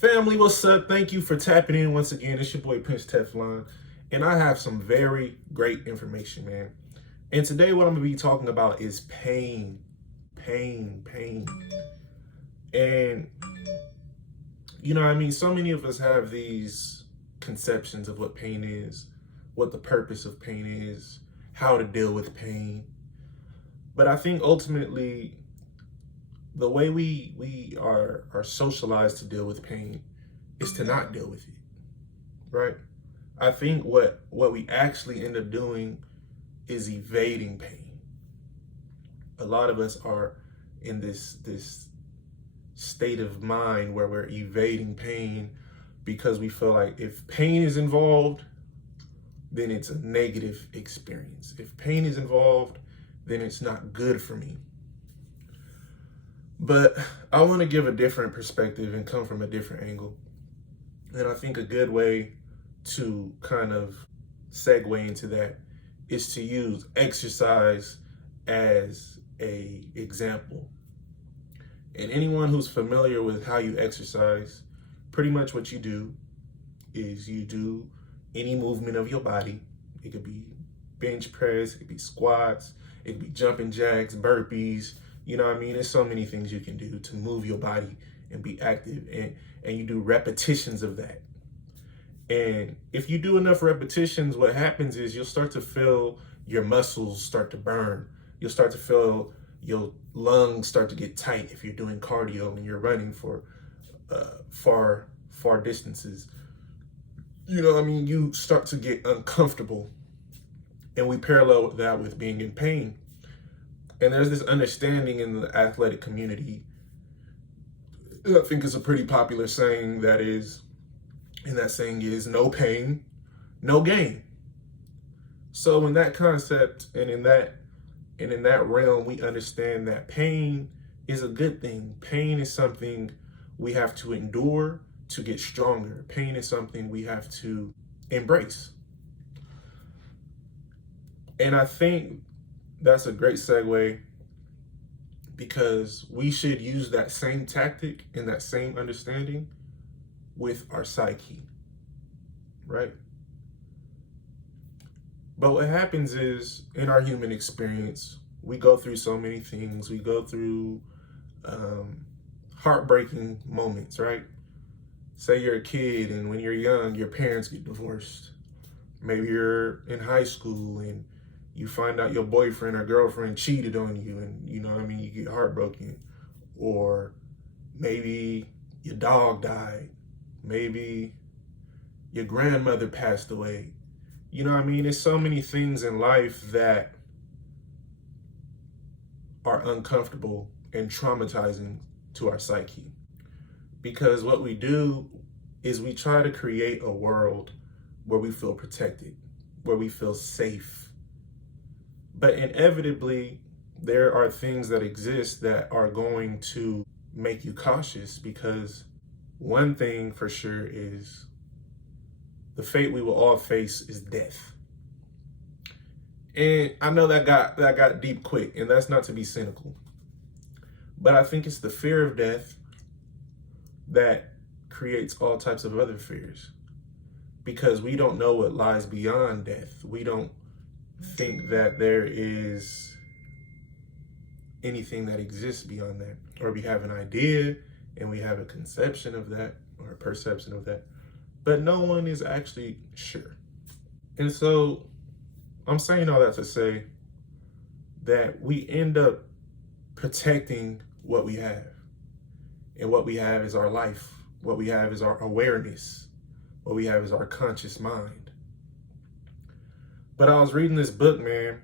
Family, what's up? Thank you for tapping in once again. It's your boy Prince Teflon, and I have some very great information, man. And today, what I'm gonna be talking about is pain, pain. And you know, what I mean, so many of us have these conceptions of what pain is, what the purpose of pain is, how to deal with pain. But I think ultimately, the way we are socialized to deal with pain is to not deal with it, right? I think what we actually end up doing is evading pain. A lot of us are in this state of mind where we're evading pain because we feel like if pain is involved, then it's a negative experience. If pain is involved, then it's not good for me. But I want to give a different perspective and come from a different angle. And I think a good way to kind of segue into that is to use exercise as a example. And anyone who's familiar with how you exercise, pretty much what you do is you do any movement of your body. It could be bench press, it could be squats, it could be jumping jacks, burpees. You know what I mean? There's so many things you can do to move your body and be active, and you do repetitions of that. And if you do enough repetitions, what happens is you'll start to feel your muscles start to burn. You'll start to feel your lungs start to get tight if you're doing cardio and you're running for far distances. You know what I mean? You start to get uncomfortable. And we parallel that with being in pain. And there's this understanding in the athletic community. I think it's a pretty popular saying that is, and that saying is no pain, no gain. So in that concept and in that realm, we understand that pain is a good thing. Pain is something we have to endure to get stronger. Pain is something we have to embrace. And I think that's a great segue because we should use that same tactic and that same understanding with our psyche, right? But what happens is in our human experience, we go through so many things. We go through heartbreaking moments, right? Say you're a kid and when you're young, your parents get divorced. Maybe you're in high school and you find out your boyfriend or girlfriend cheated on you and you know what I mean, you get heartbroken. Or maybe your dog died. Maybe your grandmother passed away. You know what I mean? There's so many things in life that are uncomfortable and traumatizing to our psyche. Because what we do is we try to create a world where we feel protected, where we feel safe. But inevitably, there are things that exist that are going to make you cautious because one thing for sure is the fate we will all face is death. And I know that got deep quick, and that's not to be cynical. But I think it's the fear of death that creates all types of other fears because we don't know what lies beyond death. We don't think that there is anything that exists beyond that, or we have an idea and we have a conception of that or a perception of that, but no one is actually sure. And so I'm saying all that to say that we end up protecting what we have. And what we have is our life. What we have is our awareness. What we have is our conscious mind. But I was reading this book, man,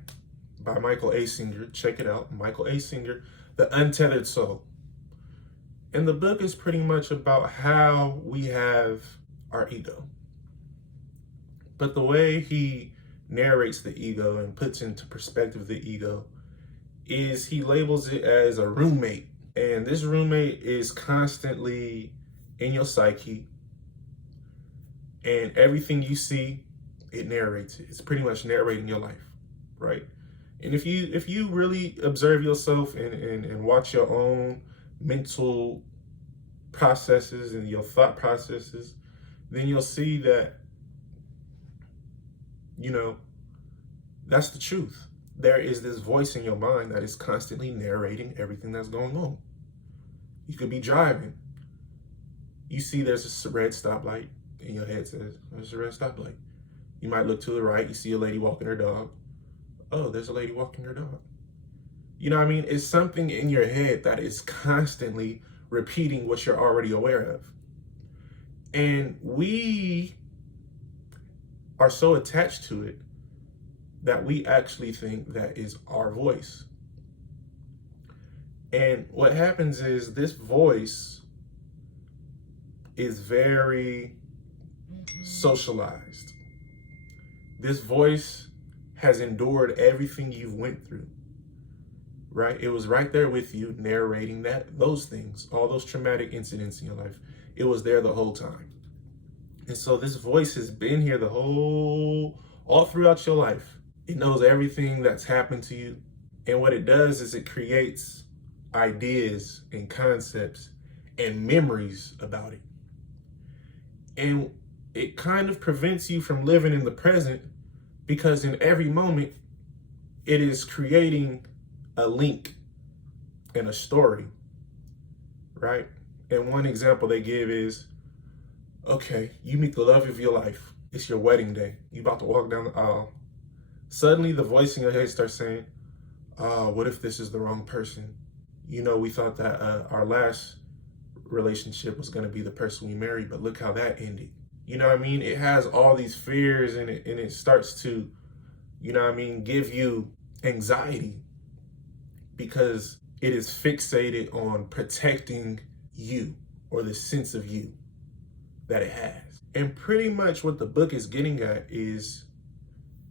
by Michael A. Singer. Check it out. Michael A. Singer, The Untethered Soul. And the book is pretty much about how we have our ego. But the way he narrates the ego and puts into perspective the ego is he labels it as a roommate. And this roommate is constantly in your psyche. And everything you see, it narrates it. It's pretty much narrating your life, right? And if you really observe yourself and watch your own mental processes and your thought processes, then you'll see that, you know, that's the truth. There is this voice in your mind that is constantly narrating everything that's going on. You could be driving. You see there's a red stoplight, and your head says, there's a red stoplight. You might look to the right, you see a lady walking her dog. Oh, there's a lady walking her dog. You know what I mean? It's something in your head that is constantly repeating what you're already aware of. And we are so attached to it that we actually think that is our voice. And what happens is this voice is very socialized. This voice has endured everything you've went through, right? It was right there with you, narrating those things, all those traumatic incidents in your life. It was there the whole time. And so this voice has been here all throughout your life. It knows everything that's happened to you. And what it does is it creates ideas and concepts and memories about it. And it kind of prevents you from living in the present, because in every moment it is creating a link and a story, right? And one example they give is, okay, you meet the love of your life. It's your wedding day. You about to walk down the aisle. Suddenly the voice in your head starts saying, what if this is the wrong person? You know, we thought that our last relationship was going to be the person we married, but look how that ended. You know what I mean? It has all these fears in it, and it starts to, you know what I mean, give you anxiety because it is fixated on protecting you or the sense of you that it has. And pretty much what the book is getting at is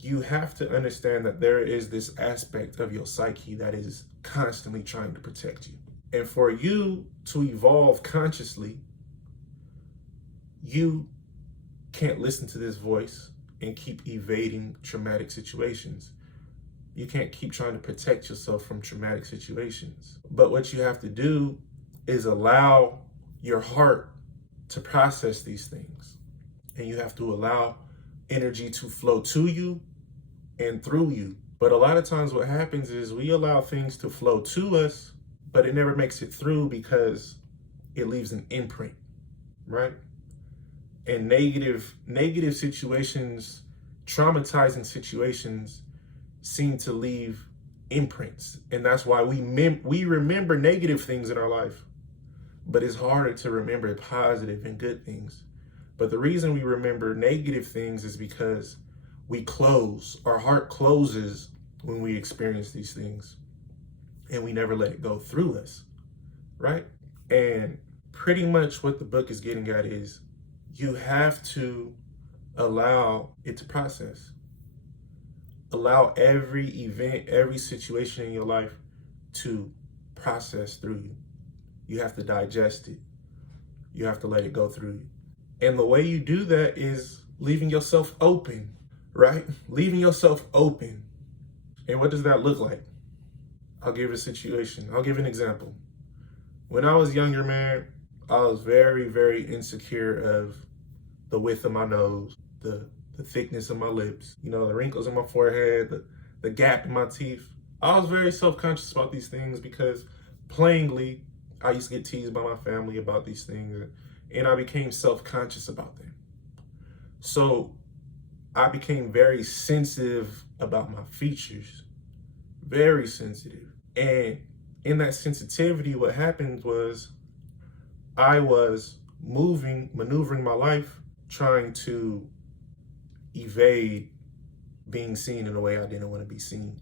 you have to understand that there is this aspect of your psyche that is constantly trying to protect you. And for you to evolve consciously, you can't listen to this voice and keep evading traumatic situations. You can't keep trying to protect yourself from traumatic situations. But what you have to do is allow your heart to process these things. And you have to allow energy to flow to you and through you. But a lot of times what happens is we allow things to flow to us, but it never makes it through because it leaves an imprint, right? And negative situations, traumatizing situations seem to leave imprints. And that's why we remember negative things in our life, but it's harder to remember positive and good things. But the reason we remember negative things is because our heart closes when we experience these things, and we never let it go through us, right? And pretty much what the book is getting at is you have to allow it to process. Allow every event, every situation in your life to process through you. You have to digest it. You have to let it go through you. And the way you do that is leaving yourself open, right? Leaving yourself open. And what does that look like? I'll give a situation. I'll give an example. When I was younger, man, I was very, very insecure of the width of my nose, the thickness of my lips, you know, the wrinkles in my forehead, the gap in my teeth. I was very self-conscious about these things because plainly, I used to get teased by my family about these things, and I became self-conscious about them. So I became very sensitive about my features, very sensitive. And in that sensitivity, what happened was I was maneuvering my life, trying to evade being seen in a way I didn't want to be seen.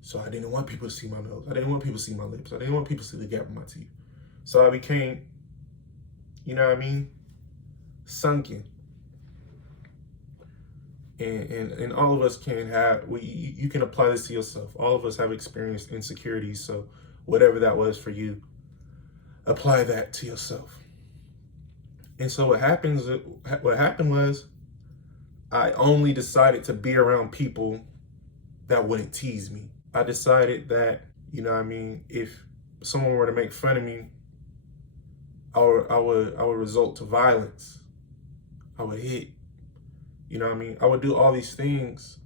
So I didn't want people to see my nose. I didn't want people to see my lips. I didn't want people to see the gap in my teeth. So I became, you know what I mean, sunken. And all of us can have, you can apply this to yourself. All of us have experienced insecurities. So whatever that was for you, apply that to yourself. And so what happened was I only decided to be around people that wouldn't tease me. I decided that, you know what I mean, if someone were to make fun of me, I would result to violence. I would hit. You know what I mean? I would do all these things,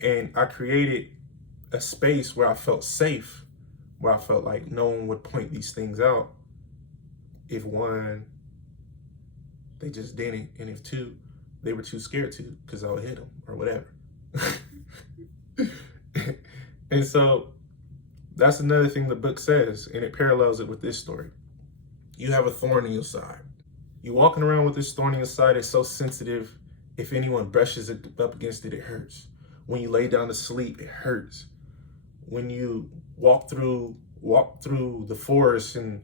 and I created a space where I felt safe, where I felt like no one would point these things out. If one, they just didn't, and if two, they were too scared to, because I would hit them or whatever. And so that's another thing the book says, and it parallels it with this story. You have a thorn in your side. You're walking around with this thorn in your side. It's so sensitive. If anyone brushes it up against it, it hurts. When you lay down to sleep, it hurts. When you walk through the forest and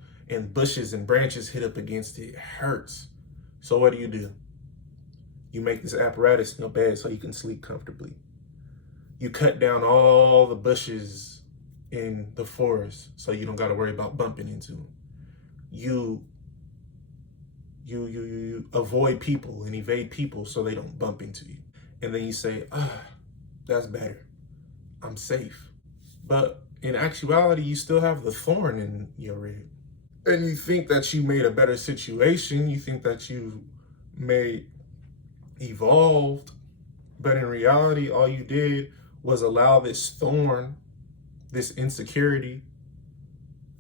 bushes and branches hit up against it, it hurts. So what do? You make this apparatus in your bed so you can sleep comfortably. You cut down all the bushes in the forest so you don't got to worry about bumping into them. You avoid people and evade people so they don't bump into you. And then you say, that's better. I'm safe. But in actuality, you still have the thorn in your rib. And you think that you made a better situation. You think that you evolved. But in reality, all you did was allow this thorn, this insecurity,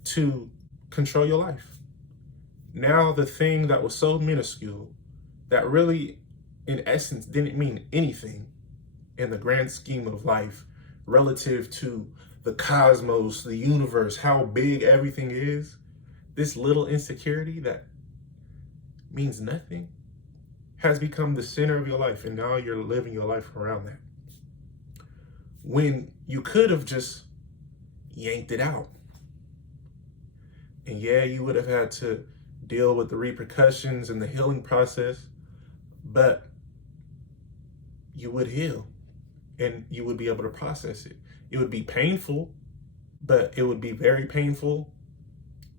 to control your life. Now the thing that was so minuscule, that really, in essence, didn't mean anything in the grand scheme of life, relative to the cosmos, the universe, how big everything is, this little insecurity that means nothing has become the center of your life, and now you're living your life around that. When you could have just yanked it out. And yeah, you would have had to deal with the repercussions and the healing process, but you would heal and you would be able to process it. It would be painful, but it would be very painful,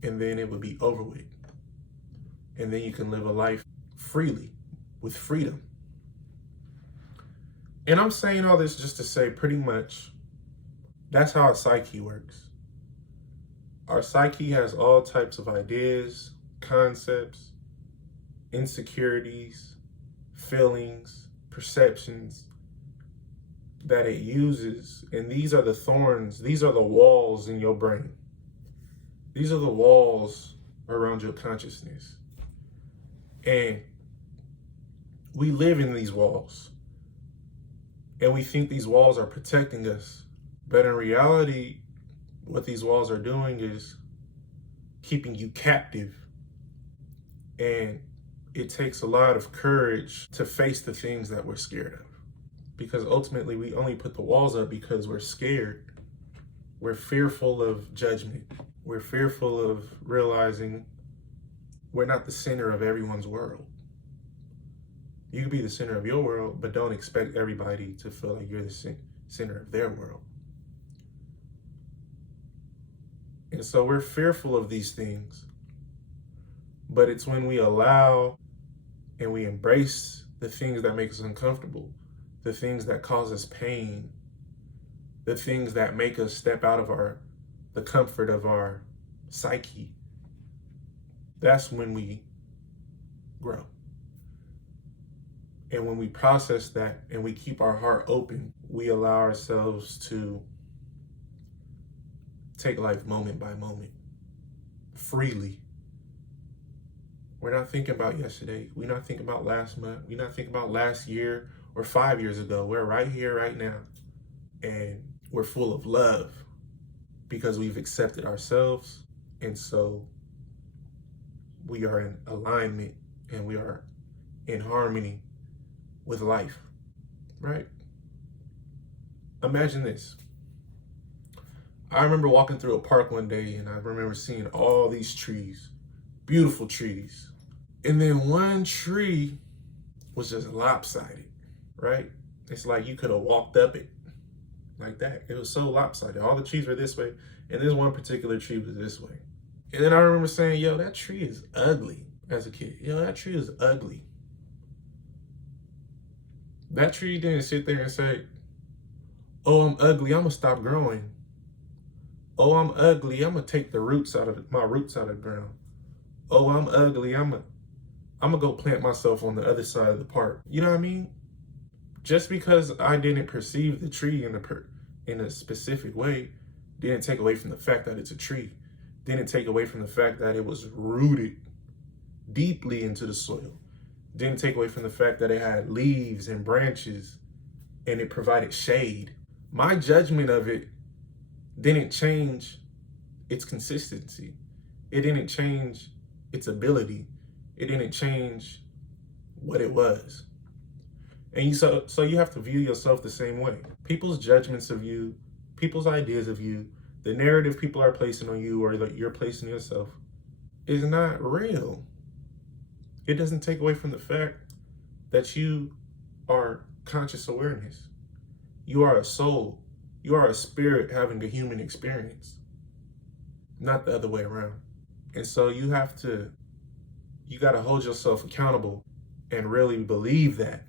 and then it would be over with. And then you can live a life freely, with freedom. And I'm saying all this just to say pretty much that's how our psyche works. Our psyche has all types of ideas, concepts, insecurities, feelings, perceptions that it uses. And these are the thorns, these are the walls in your brain. These are the walls around your consciousness. And we live in these walls. And we think these walls are protecting us. But in reality, what these walls are doing is keeping you captive. And it takes a lot of courage to face the things that we're scared of. Because ultimately, we only put the walls up because we're scared. We're fearful of judgment. We're fearful of realizing we're not the center of everyone's world. You can be the center of your world, but don't expect everybody to feel like you're the center of their world. And so we're fearful of these things. But it's when we allow and we embrace the things that make us uncomfortable, the things that cause us pain, the things that make us step out of the comfort of our psyche, that's when we grow. And when we process that and we keep our heart open, we allow ourselves to take life moment by moment, freely. We're not thinking about yesterday. We're not thinking about last month. We're not thinking about last year or 5 years ago. We're right here, right now. And we're full of love because we've accepted ourselves. And so we are in alignment and we are in harmony with life, right? Imagine this. I remember walking through a park one day and I remember seeing all these trees, beautiful trees. And then one tree was just lopsided, right? It's like you could have walked up it like that. It was so lopsided. All the trees were this way, and this one particular tree was this way. And then I remember saying, yo, that tree is ugly as a kid. Yo, that tree is ugly. That tree didn't sit there and say, oh, I'm ugly, I'm gonna stop growing. Oh, I'm ugly, I'm gonna take my roots out of the ground. oh, I'm ugly, I'm gonna go plant myself on the other side of the park. You know what I mean? Just because I didn't perceive the tree in a specific way didn't take away from the fact that it's a tree. Didn't take away from the fact that it was rooted deeply into the soil. Didn't take away from the fact that it had leaves and branches and it provided shade. My judgment of it didn't change its consistency. It didn't change its ability. It didn't change what it was. And so you have to view yourself the same way. People's judgments of you, people's ideas of you, the narrative people are placing on you or that you're placing yourself is not real. It doesn't take away from the fact that you are conscious awareness. You are a soul. You are a spirit having a human experience, not the other way around. And so you got to hold yourself accountable and really believe that,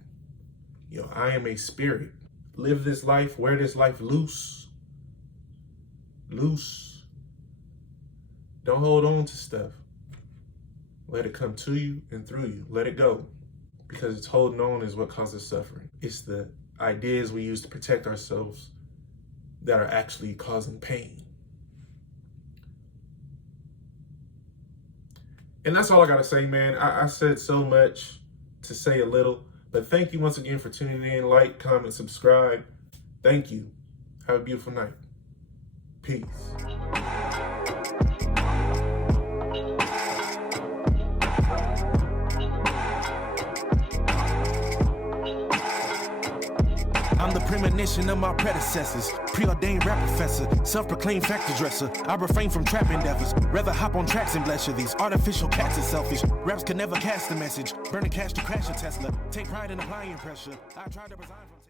I am a spirit. Live this life, wear this life loose. Loose. Don't hold on to stuff. Let it come to you and through you. Let it go. Because it's holding on is what causes suffering. It's the ideas we use to protect ourselves that are actually causing pain. And that's all I gotta say, man. I said so much to say a little, but thank you once again for tuning in. Like, comment, subscribe. Thank you. Have a beautiful night. Peace. I'm the premonition of my predecessors, preordained rap professor, self-proclaimed factor dresser. I refrain from trap endeavors, rather hop on tracks and bless you. These artificial cats are selfish. Raps can never cast the message, burning cash to crash a Tesla. Take pride in applying pressure. I try to resign from